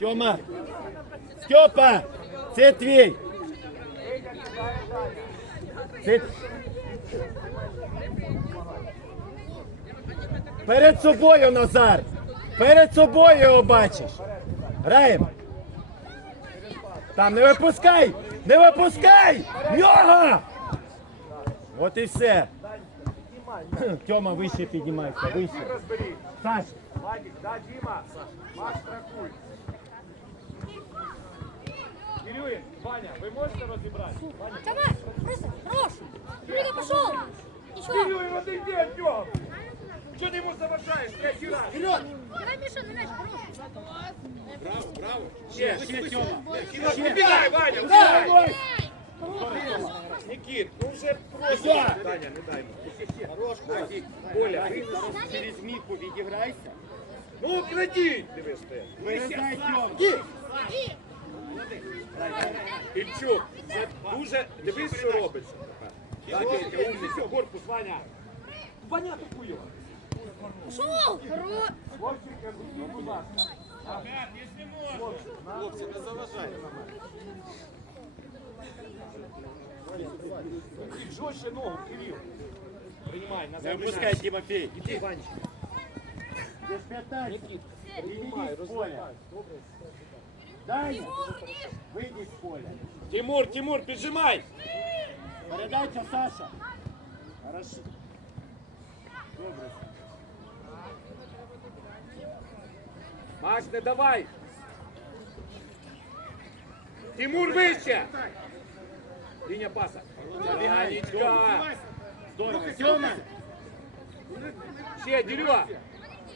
Тьома. Стьопа, це твій. Це... Перед собою, Назар. Перед собою його бачиш. Граємо. Там не випускай! Не випускай! Нього! От і все. Тьома, вище піднімайся, вище. Саш, Владик, да, Дима, Маш, страхуй. Ваня, вы можете разобрать? Ваня. Давай, просто, хорош. Юрика пошел. Ничего. Кирюин, вот иди от него. Что ты ему заважаешь? Третий раз. Вперед! Давай, Миша, на мяч, хорош. Ще, ще, Тёма. Ще. Убегай, Ваня, убегай. Никит, ну уже просто. Таня, не дай ему. Хорош, Коля, ви через мітку відіграйся. Ну, крадіть! Дивись ти. Вирізай Тьому. Ільчук, це дуже... Дивись, що робиться. Так, Петя, умниця, корпус, Ваня. Ваня такую. Пошел. Хорош. Хлопчики, ну, будь ласка. Хлопці, не заважайте на мене. І жорстче ногу, Кирил. Приймай, на Не землю. випускай, Тимофей. Іди, Ванечка. Без 15. Нікіт, Підійди приймай, з поля. розгортай. Добре. Даня, вийди з поля. Тимур, Тимур, піджимай. Передача Саша. Хорошо. Добре. Маш, не давай. Тимур вище. Лінія паса. Янічка. Здорово. Тьома. Ще, Дерюга.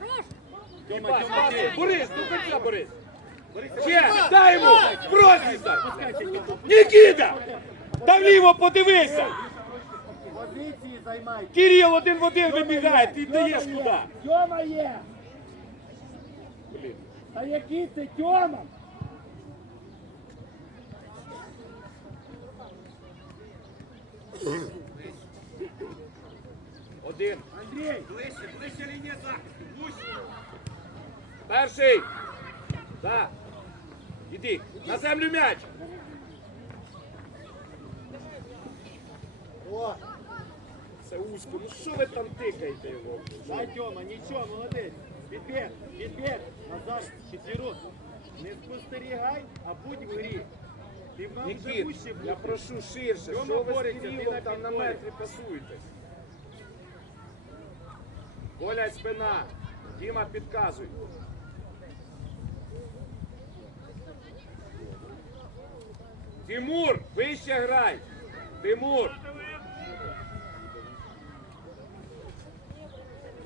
Хорош. Тьома, Пас, Тьома, пас. ти. Борис, ну хоча, Борис. Ще, дай йому. Просто. Нікіта. Та вліво подивися. Позиції займай. Кирил один в один вибігає, ти даєш куди. Тьома є. Блін. Та який це Тьома? Один. Андрій. Перший. Так. Іди. На землю м'яч. О, Це узко. Ну що ви там тикаєте його? дай Тьома, нічого, молодець. Відбір, відбір. Назад, четвірок. Не спостерігай, а будь в грі. Ти в нам вже Нікіт, вище я будеш. прошу ширше. Тьома Що ви бореться, ти Кирилом на там на підборі. метрі пасуєтесь? Коля спина. Діма підказуй. Тимур, вище грай. Тимур.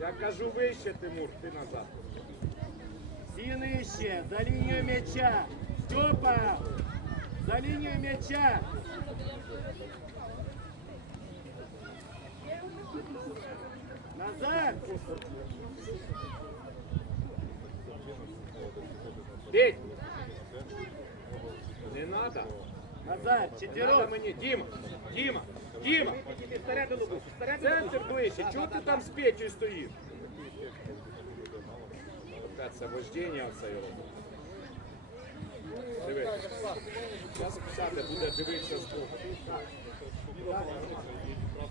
Я кажу вище, Тимур, ти назад. Всі нижче, за лінію м'яча. Стьопа, за лінію м'яча. Назад. Бей! Не надо. Назад, Надо четвірок. мені. Діма, Діма, Діма. Центр ближче. Чого ти там з Петю стоїш? Опять це вождіння оце його. Диви. Зараз сяде, буде дивитися з боку.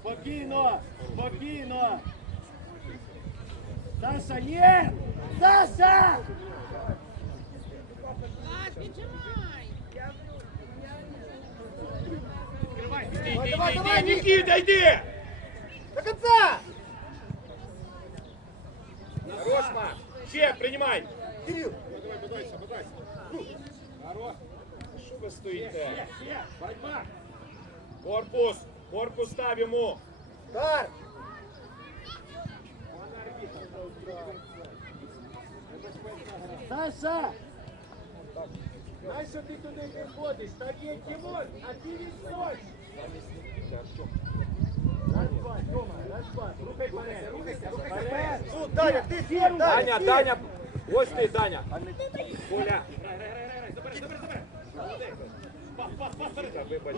Спокійно, спокійно. Саша, ні! Саша! Іди, іди, іди, іди, Нікіта, йди! До конца! Хорош, Маш. Ще, приймай. Кирилл! Хорош. Що ви стоїте? Ще, ще, борьба! Корпус, корпус став йому. Старт! Саша! Знаєш, що ти туди не ходиш? Там є Тимон, а ти відходиш! Раз, Даня, Даня, ось ти, Даня. Коля.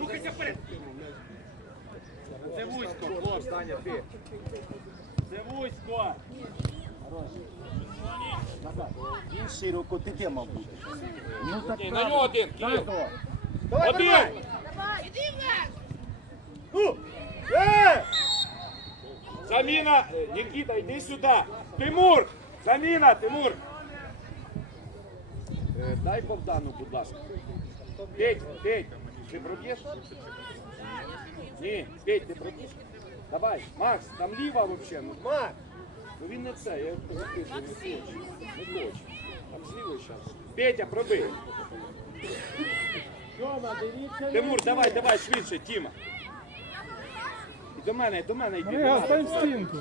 Рухайся вперед. Це вузько, Хлоп, хлопці. Даня, ти. Це вузько. Він широко ти де мав бути. Ну так на нього один, Кирил. того. Давай, Один. давай. Ну! Е! Заміна, Нікіта, йди сюди. Тимур, заміна, Тимур. Е, Дай Богдану, будь ласка. Петь, Петь, ти проб'єш? Ні, Петь, ти проб'єш? Давай, Макс, там ліва взагалі. Ну, Мак! ну він не це, я запитую, не точно. Не точно. Там з лівої зараз. Петя, проби. Тимур, давай, давай, швидше, Тіма. І до мене, до мене йди. Рига, до стань мене. в стінку.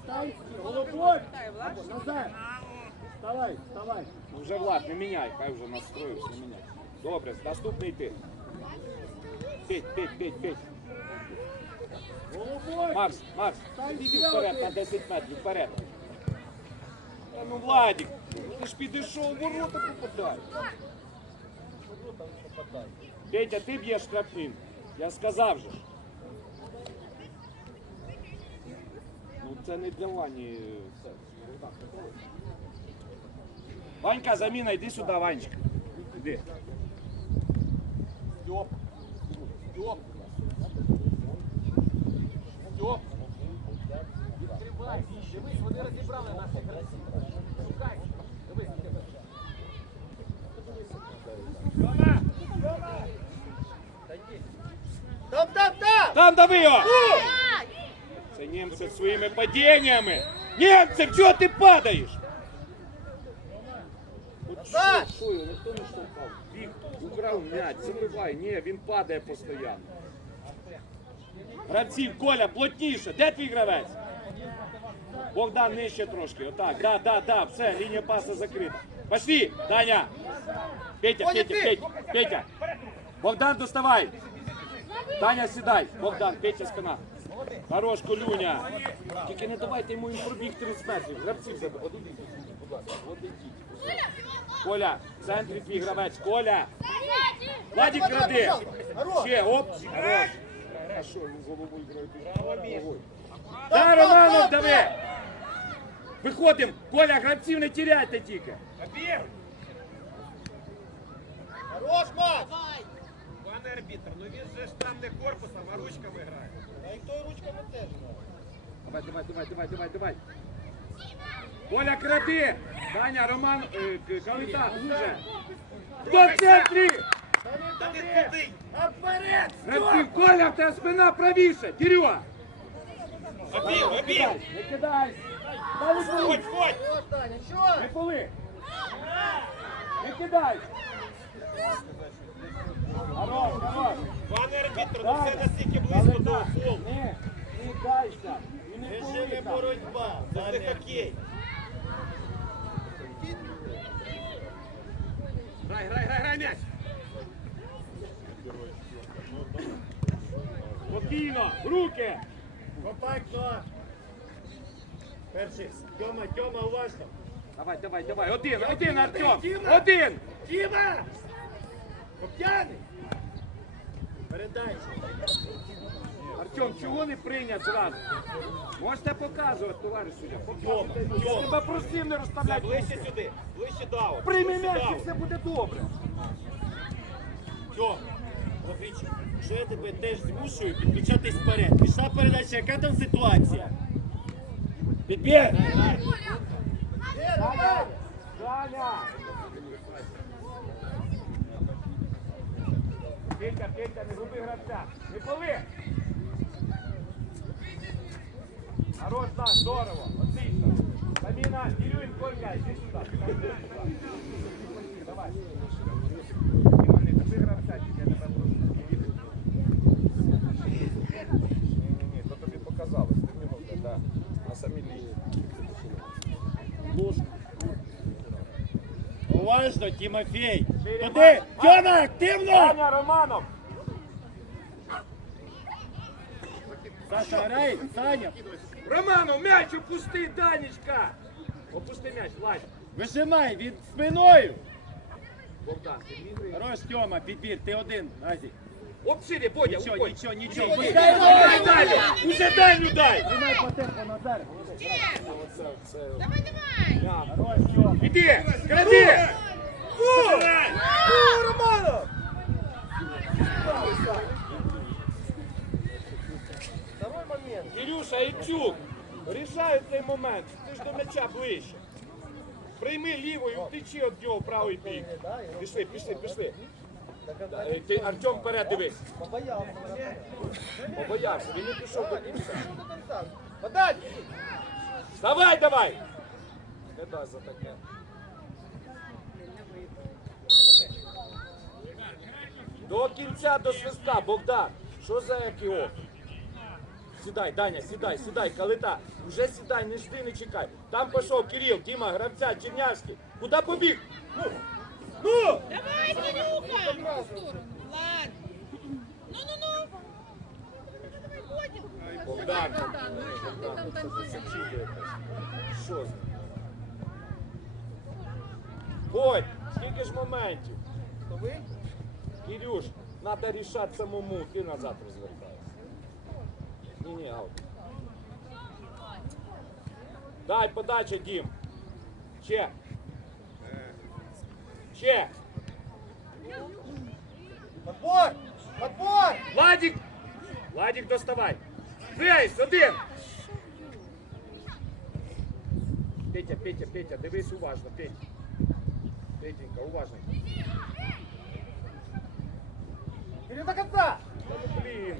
Встань, Голубой! Або Назад! Вставай, вставай! Ну вже Влад, не міняй, хай вже настроївся, не міняй. Добре, наступний ти. Петь, петь, петь, петь. Голубой! Макс, Макс, іди вперед на 10 метрів, вперед. Та ну Владик, ти ж підійшов, в ворота попадай. Петя, ти б'єш штрафним. Я сказав же. це не для Вані. це. Ванька, заміна, йди сюди, Ванечка. Іди. Стьоп! Стьоп! Стьоп! Відкривай! Дивись, вони розібрали наші гравці. Шукай! Дивись, Там, там, там! Там дави його! Це німці своїми падіннями. Німцев, чого ти падаєш? От що, Назад! що його, ніхто не штовхав. Біг, украв м'яч, забивай. Ні, він падає постійно. Гравців, Коля, плотніше. Де твій гравець? Богдан нижче трошки. Отак, да, да, да, все, лінія паса закрита. Пошли, Даня. Петя, Петя! Петя, Петя. Богдан, доставай. Таня, сідай. Богдан, Петя, спина. Хорош, Колюня. Тільки не давайте йому пробіг 30 метрів. Гравців будь ласка, от. Коля, в центрі твій гравець. Коля. Владик кради. Ще, оп. Хорош. А що, він головою грає? Да, Романов, дави. Виходимо. Коля, гравців не тіряйте тільки. Хорош, Макс! Пане арбітр, ну він же ж там не корпусом, а ручками грає. А і той ручками теж грає. Давай, давай, давай, давай, давай, давай. Коля, кради! Даня, Роман, е, К- Калита, уже. Хто в центрі? Та не туди! А вперед! Коля, в тебе спина правіше. Кирюа. Обів, обів! Не кидай. Та не поли. Ходь, ходь! Що, Таня, що? Не поли. Не кидай. Хорош, хорош. Пане арбітр, ну це настільки близько до Калита, фол. не, не дайся. Не Це не боротьба. Це не хокей. Грай, грай, грай, грай м'яч! Спокійно, руки. Компактно. Перший. Тьома, Тьома, уважно. Давай, давай, давай. Один, один, Артем. Один. Діма! Поп'яний! Артем, чого не прийняв зразу? Можете показувати, товариш суддя. Показуйте. Тебе просив не розставляти. Ближче сюди, ближче даун. Прийми м'яч і все буде добре. Тьом, Латвійчик, що я тебе теж змушую підключатись вперед. Пішла передача, яка там ситуація? Підбір. Даня! Даня. Петя, Петя, не губи гравця. Не поли. Хорош, так, здорово. Отлично. Заміна, Ілюнь, Колька, іди сюди. Давай. Діма, не губи гравця, тільки я тебе прошу. Ні, то тобі показалось, ти в нього да, на самій лінії. Уважно, Тимофей! Туди! Тьома, активно! Даня Романов. Саша, грай! Саня! Романов, м'яч опусти, Данечка. Опусти м'яч, Владь. Вижимай від спиною! Богдан, підмігруй. Хорош, Тьома, підбір, ти один, Назі. Обшири, Бодя, Нічого, уходь. нічого, нічого. Нічого, Пускай Дай Назар! далі, уже дальню дай. Тримай по темпу, Назар. Давай, давай! Хорош, Тьома. Іди! Кради! Романов! Второй Івчук, рішай цей момент. Ти ж до м'яча ближче. Прийми лівою, втечи від нього правий бік. Пішли, пішли, пішли. Ти Артем вперед дивись. Побоялся. Побоявся, він не пішов до кінця. Подать! Вставай давай! Не дасть за таке. До кінця до свиста, Богдан. Що за ЕКО? Сідай, Даня, сідай, сідай, калита. Уже сідай, не жди, не чекай. Там пішов Кирил, Діма, гравця, Чернявський. Куди побіг? Ну! Ну! Давай, Кирюха! Влад! Ну-ну-ну! Богдан. Ти там танцюєш. Що з ним? Ходь, скільки ж моментів? То ви? Кирюш, треба рішати самому, ти назад розвертаєшся. Ні, ні, аут. Дай подача, Дім. Ще. Ще. Подбор! Подбор! Владик! Владик, доставай. Рейс, один. Петя, Петя, Петя, дивись уважно, Петя. Петенька, уважно. Вперед до конца! Блін.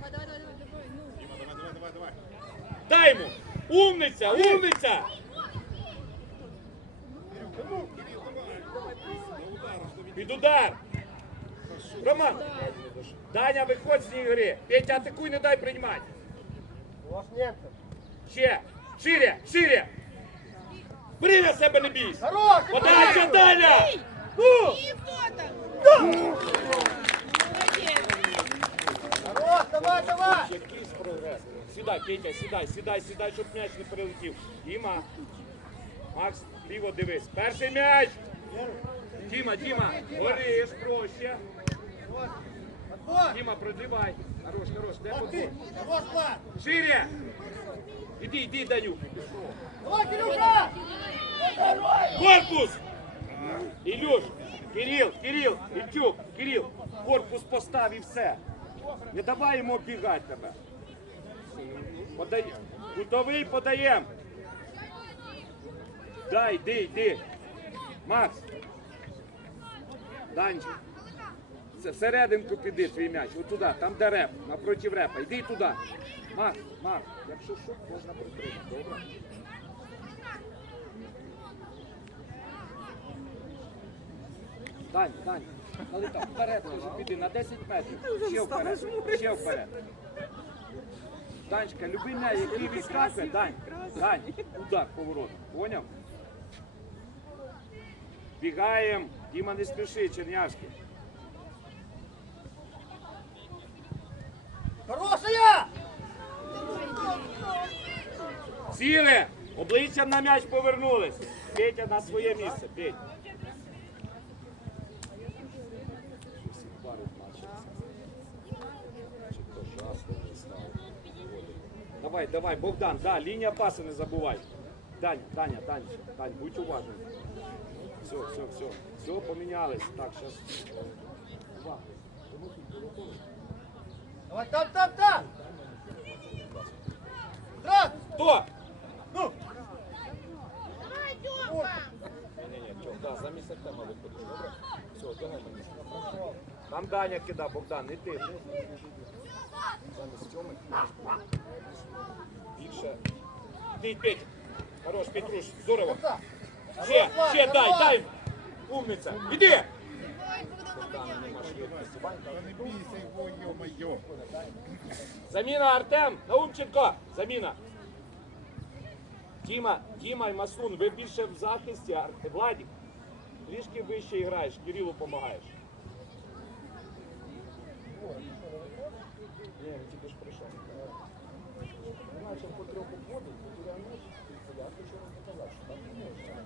Давай, давай, давай, давай, ну. Давай, давай, давай, давай. Дай йому! Умниця! Умниця! Під удар! Роман! Даня, виходь з цієї гри! Петя, атакуй, не дай приймати! У вас немцы. Ще! Шире! Шире! Бери на себе не бійся! Хорош! Подача, Даня! Ну! давай, давай! Якийсь прогрес. Сідай, Петя, сідай, сідай, сідай, щоб м'яч не перелетів. Діма. Макс, ліво дивись. Перший м'яч! Діма, Діма, гориш проще. Подбор! Діма, продливай. Хорош, хорош, де Вот ты! футбол? Хорош, Влад! Шире! Іди, іди, Данюк. Давай, Кирюша! Корпус! Ілюш, Кирил, Кирил, Ільчук, Кирил, корпус постав і все. Не давай йому оббігати тебе. Подай... Кутовий подаєм. Дай, йди, йди. Макс. Данчик. Це Всерединку піди твій м'яч. Отуда, там де реп, напроти репа. Йди туди. Макс, Макс, якщо що, можна притримати. Добре? Дань, Дань, але так, вперед, кажу, піди на 10 метрів. Ще вперед, ще вперед. Данечка, любий м'яч, який відскакує, Дань, Дань, удар поворот. Поняв? Бігаємо. Діма, не спіши, Чернявський. Хорошая! Сіли! Обличчям на м'яч повернулись. Петя на своє місце. Петь. Давай, давай, Богдан, да, лінія пасу не забувай. Дань, Даня, Дань, Дань, будь уважним. Все, все, все. Все, помінялись. Так, зараз. Давай, там, там, там! Раз! Хто? Ну! Ні-ні, Тьом, да, замість Артема виходиш, добре? Все, давай на місце. Там Даня кидав, Богдан, не ти. Тьоми. Більше. Петь. Хорош, Петруш, здорово. Ще, ще дай, дай. Умниця. Іди. Заміна Артем, Наумченко, заміна. Діма, Діма і Масун, ви більше в захисті, Ар- Владик. Трішки вище граєш, Кирилу допомагаєш. Ні, він тільки ж прийшов. Він по трьох обходити, потеряв м'яч, я хочу вам показати, що так не можна.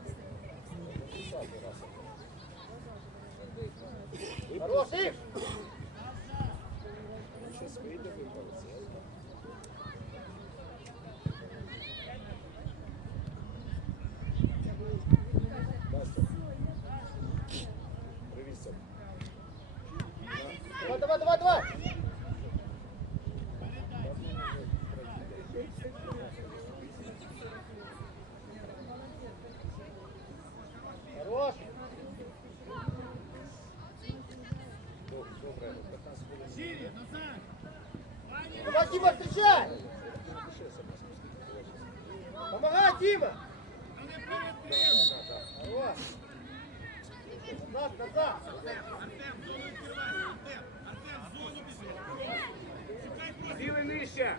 Десятий раз. Хорош, Ив! Щас вийде виправиться. я знаю. давай, давай, давай. Хорош. Давай, Дима, встречай! Помогай, Дима! Хорош. Назад, назад! Сіли нижче.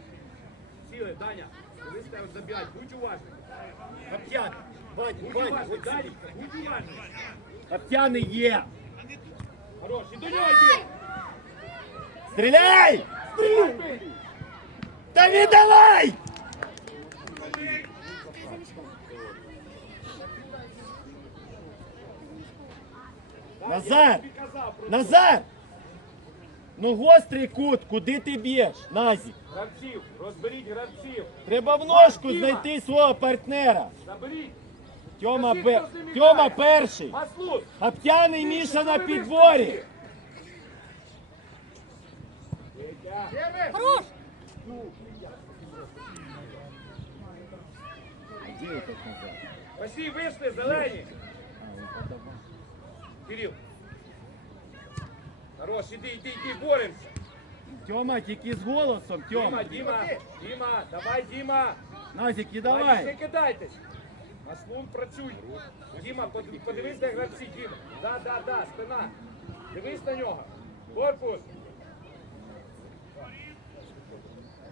Сіли, Даня. Ви ставите за п'ять. Будь уважний. Коптян! Вань, Будь Вань, уважний, вот Даня. Будь уважний. Коптяни є! Хорош. І до нього йди. Стріляй! Та віддавай! Назар! Назар! Ну гострий кут, куди ти б'єш? Назік. гравців. Розберіть гравців. Треба в ножку знайти свого партнера. Заберіть. Тьома, Скажи, пе... хто з ним Тьома перший. П'яний Міша на підборі. Хорош! Пошли, вийшли, зелені. Кирил. Хорош, іди, іди, іди, боремося. Тьома, тільки з голосом, Тьома. Діма, Діма, давай, Діма. Назік, і Давай. Не давай. Кидайтесь. Маслун, працюй. Діма, под- подивись на гравці, Діма. Да, да, да, спина. Дивись на нього. Корпус.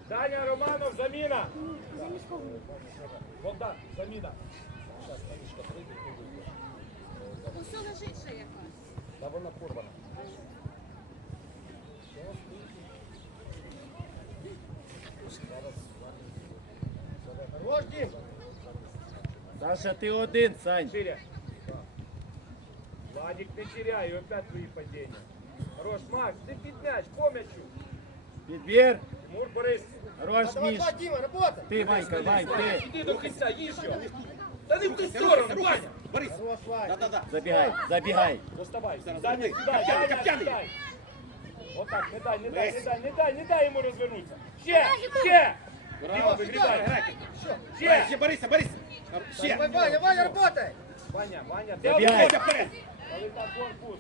Даня Романов, заміна. Богдан, заміна. Усе лежить ще якась. Та вона порвана. Хорош, Дім. Саша, ти один, Сань. Шире. Владик, не теряй, и опять твои падения. Хорош, Макс, ты під мяч, по мячу. Підбір. Тимур, Борис. Хорош, Міш. Дима, работай! Ти, Ванька, Вань, ти. Иди до кінця, їж його. Та не в ту сторону, Ваня. Хорош, Вань! Забігай, забігай. Доставай. Даня, сідай, Даня, сідай. Отак, не дай, не дай, не дай, не дай, не дай йому розвернутися. Ще, ще. Діма, вигрібай. Ще. Ще, Бориса, Бориса! Ще! Давай, Ваня, Ваня, работай! Ваня, Ваня, де Забігай. виходить вперед? Коли так корпус.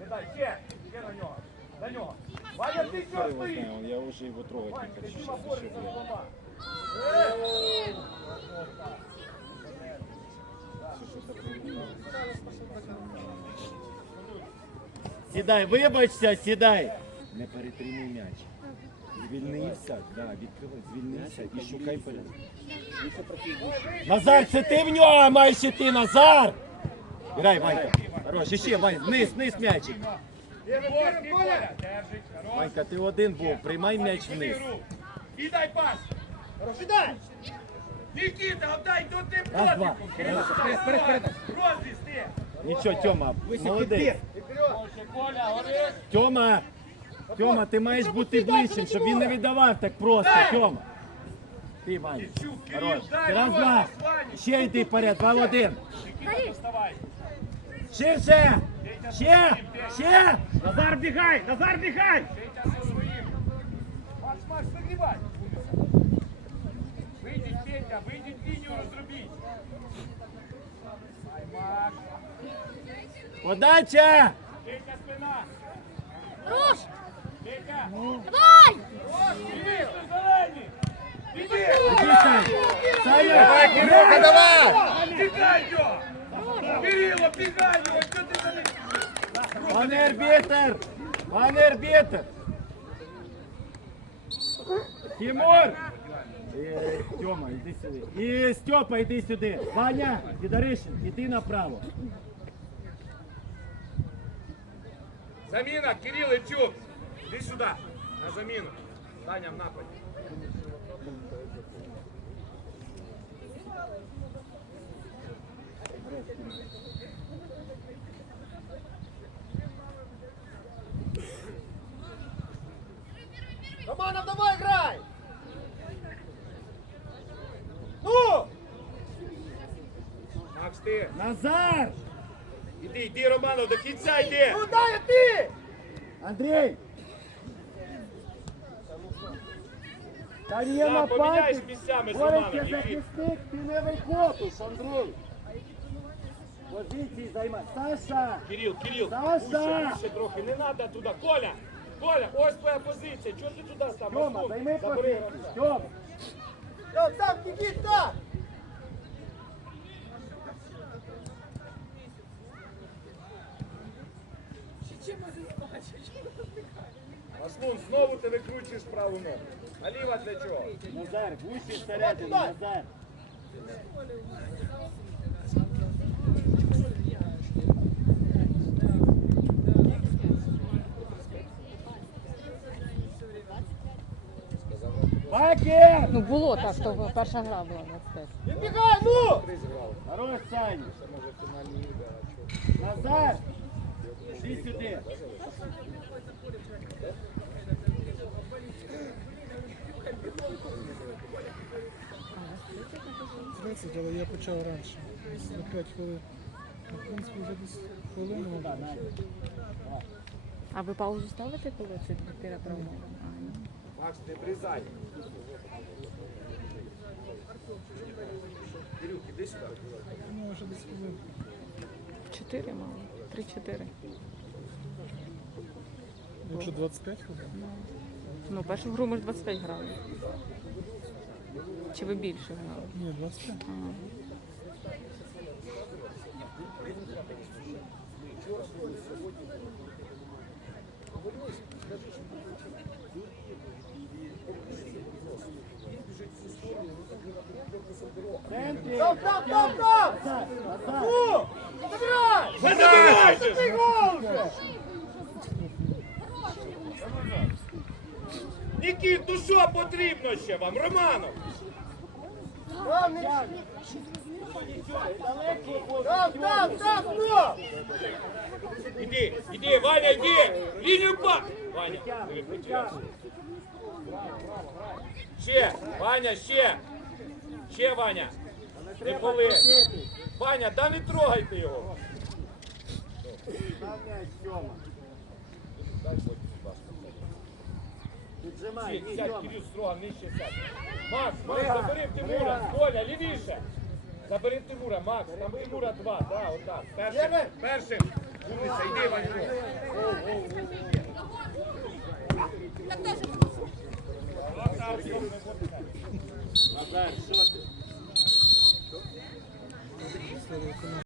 Не дай, ще, ще на нього, на нього. Ваня, ти що стоїш? Я вже його трогати Ваня, не ти хочу. Діма бореться Сідай, вибачся, сідай. Не перетримуй м'яч. Звільнився, да, відкривай, звільнився і шукай порядок. Назар, це ти в нього маєш іти, Назар! Грай, Ванька. Хорош, іще, Вань, вниз, вниз м'ячик. Хорош. Ванька, ти один був, приймай м'яч вниз. І дай пас. Сюда! Нікіта, отдай, тут ти Раз, два. Вперед, вперед, вперед. Розріз ти. Нічого, Тьома, молодець. Тьома, Тьома, ти маєш бути ближчим, щоб він не віддавав так просто, Тьома. Ти, Ваня, хорош. Раз, два. Ще йди вперед, два в один. Ширше! Ще! Ще! Назар, бігай! Назар, бігай! Макс, Макс, нагрівай! Вийдіть, Петя, вийдіть лінію розробіть! Ай, Макс! Подача! Петя! Давай! Іди, Кирюха, давай! Що ти за ним? Пане арбітер! Пане арбітер! Тимур! Е, Тьома, іди сюди. І Степа, іди сюди. Ваня, Федоришин, іди направо. Заміна, Кирил Івчук! Іди сюди, на заміну. Даня в нападі. Романов, давай грай! Ну! Макс, ти. Назар! Іди, йди, Романов, до кінця йди. Дай ти! Андрій! Та є на поміняйся паті, місцями з бореться Романом, ти не виходиш, Андрій. Позиції займай. Саша! Кирил, Кирил, Саша! вище трохи, не треба туди. Коля, Коля, ось твоя позиція. Чого ти туди став? Тьома, займи позицію. Тьома! Там, там, Нікіт, так! Маслун, знову ти викручуєш праву ногу. А ліва для чого? Назар, вище всередину, Назар. Бакер! Ну було так, то перша гра була 25. Відбігай, ну! Хорош, Саня. Може фінальні ігри, а що? Назар! Іди сюди. Але я почав раніше. На 5 хвилин. В принципі, вже десь хвилину. А ви паузу ставите, коли це дитина травмована? Макс, не брізай. Кирюк, іди сюди. Ну, ще десь хвилин. Чотири мало. Три-чотири. Якщо 25 хвилин. Ну, першу гру ми ж 25 грали. Чи ви більше грали? Ні, 25. Ага. В центрі. Там, там, там, там! Назар, Назар. Ну! Забирай! Не забивайте! Ти гол вже! Нікіт, ну що потрібно ще вам? Романов! Там, там, там, ну! Іди, іди, Ваня, йди! Лінію па! Ваня, потерявся. Ще, Ваня, ще! Ще, Ваня! Не поли! Ваня, да не трогайте його! М'яч, Тьома. Піджимай, ні, Сядь, Тьома. Строго, нижче сядь. Макс, Макс, Вигай, забери в Тимура. Коля, лівіше. Забери в Тимура, Макс, там Тимура два, да, отак. Першим, Єгор! першим. Умниця, йди, Ванько. Назар, що ти?